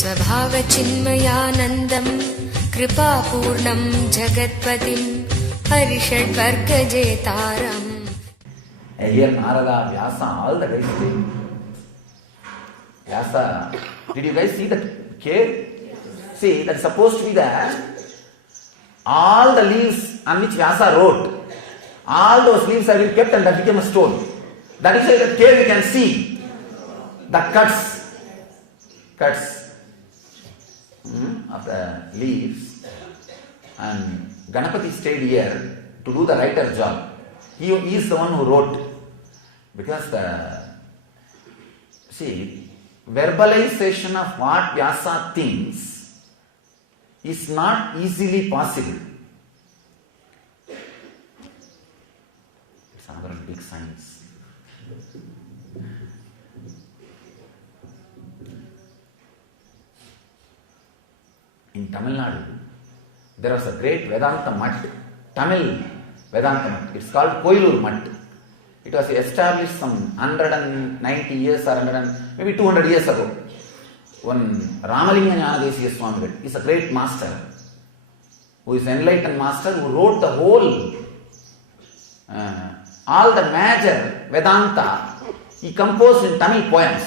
स्वभावचिन्मयानन्दम् कृपापूर्णं जगत्पतिं हरिषड्वर्गजेतारम्. Here Narada, Vyasa, all the guys came. Vyasa, did you guys see that cave? See, that's supposed to be there. All the leaves on which Vyasa wrote, all those leaves have been kept and that became a stone. That is why the cave you can see the cuts of the leaves. And Ganapati stayed here to do the writer job. He is the one who wrote. Because verbalization of what Vyasa thinks is not easily possible. It's another big science. In Tamil Nadu, there was a great Vedanta Mutt, Tamil Vedanta Mutt. It's called Koilur Mutt. It was established some 190 years or maybe 200 years ago. One Ramalinga Jnanadesiya Swamigal is a great master, who is enlightened master, who wrote the whole, all the major Vedanta, he composed in Tamil poems.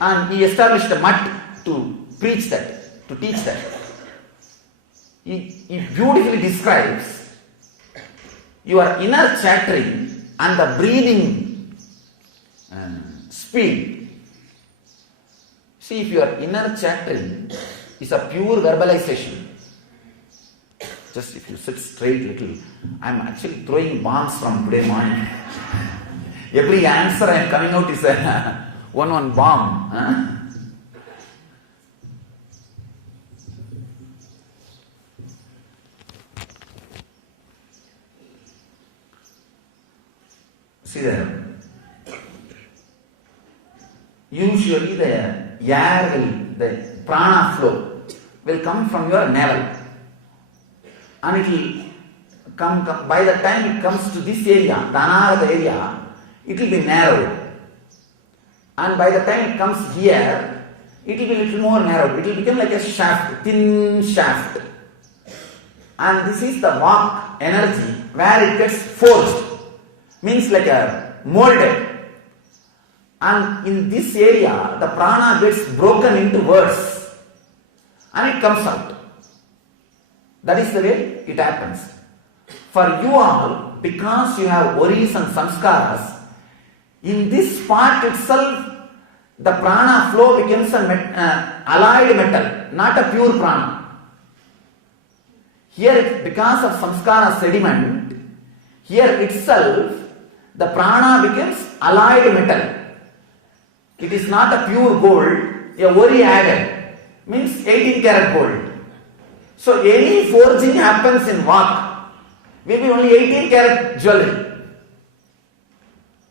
And he established a mutt to preach that, to teach that. He beautifully describes your inner chattering and the breathing speed. See, if your inner chattering is a pure verbalization, just if you sit straight little, I am actually throwing bombs from today morning. Every answer I am coming out is a one bomb. See there, usually the air will, the prana flow will come from your navel, and it will come by the time it comes to this area, the anahata area, it will be narrow, and by the time it comes here, it will be little more narrow. It will become like a shaft, thin shaft, and this is the Vak energy where it gets forged. Means like a molded, and in this area the prana gets broken into words and it comes out. That is the way it happens. For you all, because you have worries and samskaras, in this part itself the prana flow becomes an alloyed metal, not a pure prana. Here, because of samskara sediment, here itself the prana becomes alloyed metal. It is not a pure gold, a worry added, means 18 karat gold. So any forging happens in Vak will be only 18 karat jewelry.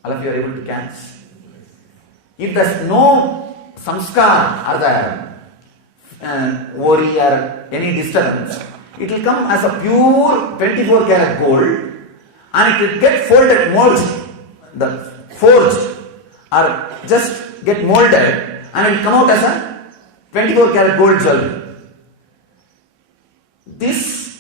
All of you are able to catch? If there is no samskar or the worry or any disturbance, it will come as a pure 24 karat gold, and it will get folded, molded, the forged, or just get molded, and it will come out as a 24 karat gold jewelry. This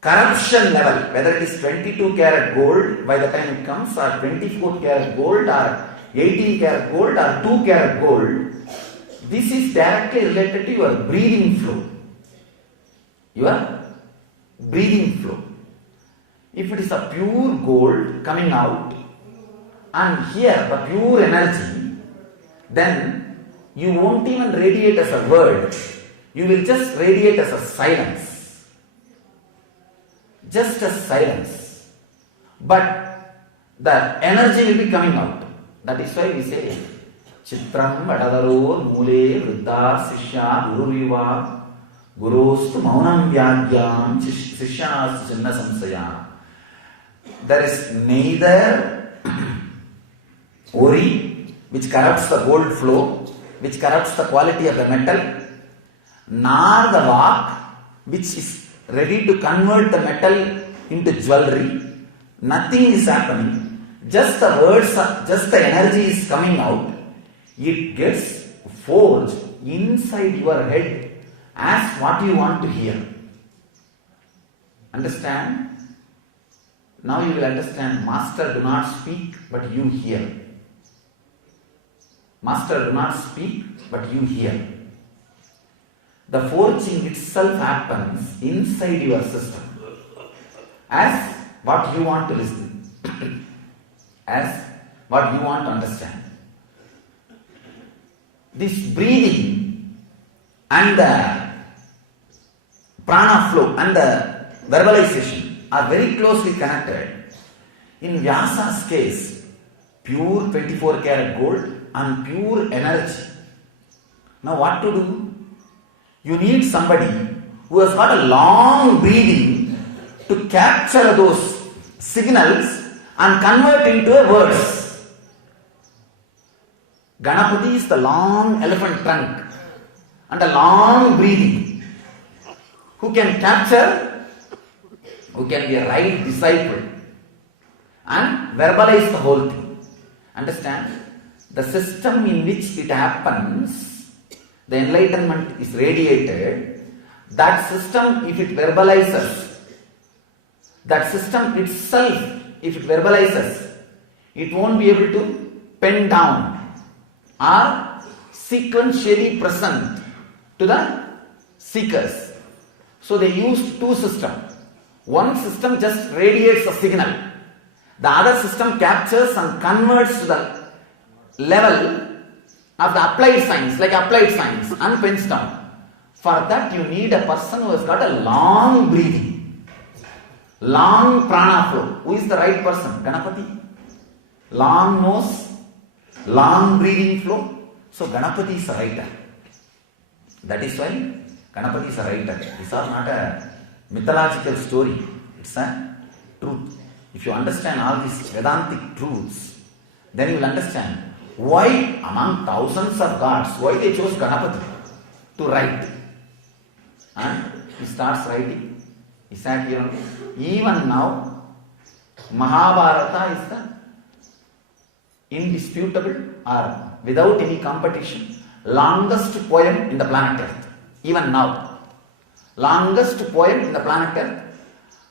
corruption level, whether it is 22 karat gold by the time it comes, or 24 karat gold, or 18 karat gold, or 2 karat gold, this is directly related to your breathing flow. Your breathing flow. If it is a pure gold coming out, and here the pure energy, then you won't even radiate as a word, you will just radiate as a silence. Just as silence. But the energy will be coming out. That is why we say, Chitram Vadadaror Mule Vriddha Sishya Gururiva Gurostu Maunam Vyagyam Sishyastu Chinna Samsaya. There is neither worry, which corrupts the gold flow, which corrupts the quality of the metal, nor the Vak, which is ready to convert the metal into jewelry. Nothing is happening. just the words, just the energy is coming out, it gets forged inside your head as what you want to hear. Understand? Now you will understand, Master do not speak, but you hear. Master do not speak, but you hear. The forging itself happens inside your system as what you want to listen, as what you want to understand. This breathing and the prana flow and the verbalization are very closely connected. In Vyasa's case, pure 24 karat gold and pure energy. Now what to do? You need somebody who has got a long breathing to capture those signals and convert into a words. Ganapati is the long elephant trunk and a long breathing, who can capture, who can be a right disciple and verbalize the whole thing. Understand? The system in which it happens, the enlightenment is radiated, that system, if it verbalizes, that system itself, if it verbalizes, it won't be able to pen down or sequentially present to the seekers. So they used two systems. One system just radiates a signal. The other system captures and converts to the level of the applied science, like applied science, and pens down. For that you need a person who has got a long breathing, long prana flow. Who is the right person? Ganapati. Long nose, long breathing flow. So Ganapati is a writer. That is why Ganapati is a writer. These are not a mythological story. It's a truth. If you understand all these Vedantic truths, then you will understand why among thousands of gods, why they chose Ganapati to write. And he starts writing. He sat here. Even now, Mahabharata is the indisputable or without any competition longest poem in the planet Earth. Even now. Longest poem in the planet Earth.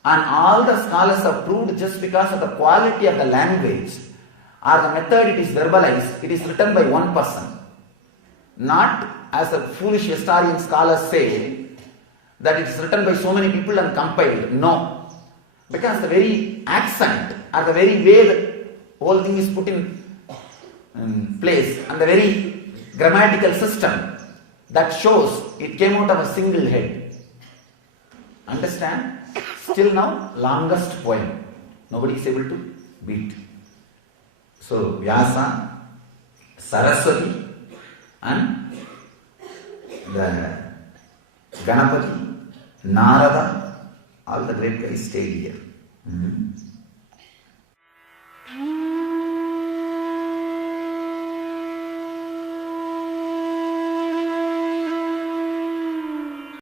And all the scholars have proved, just because of the quality of the language or the method it is verbalized, it is written by one person. Not as the foolish historian scholars say that it is written by so many people and compiled. No. Because the very accent or the very way the whole thing is put in place and the very grammatical system that shows it came out of a single head. Understand? Still now, longest poem. Nobody is able to beat. So, Vyasa, Saraswati, and the Ganapati, Narada, all the great guys stayed here.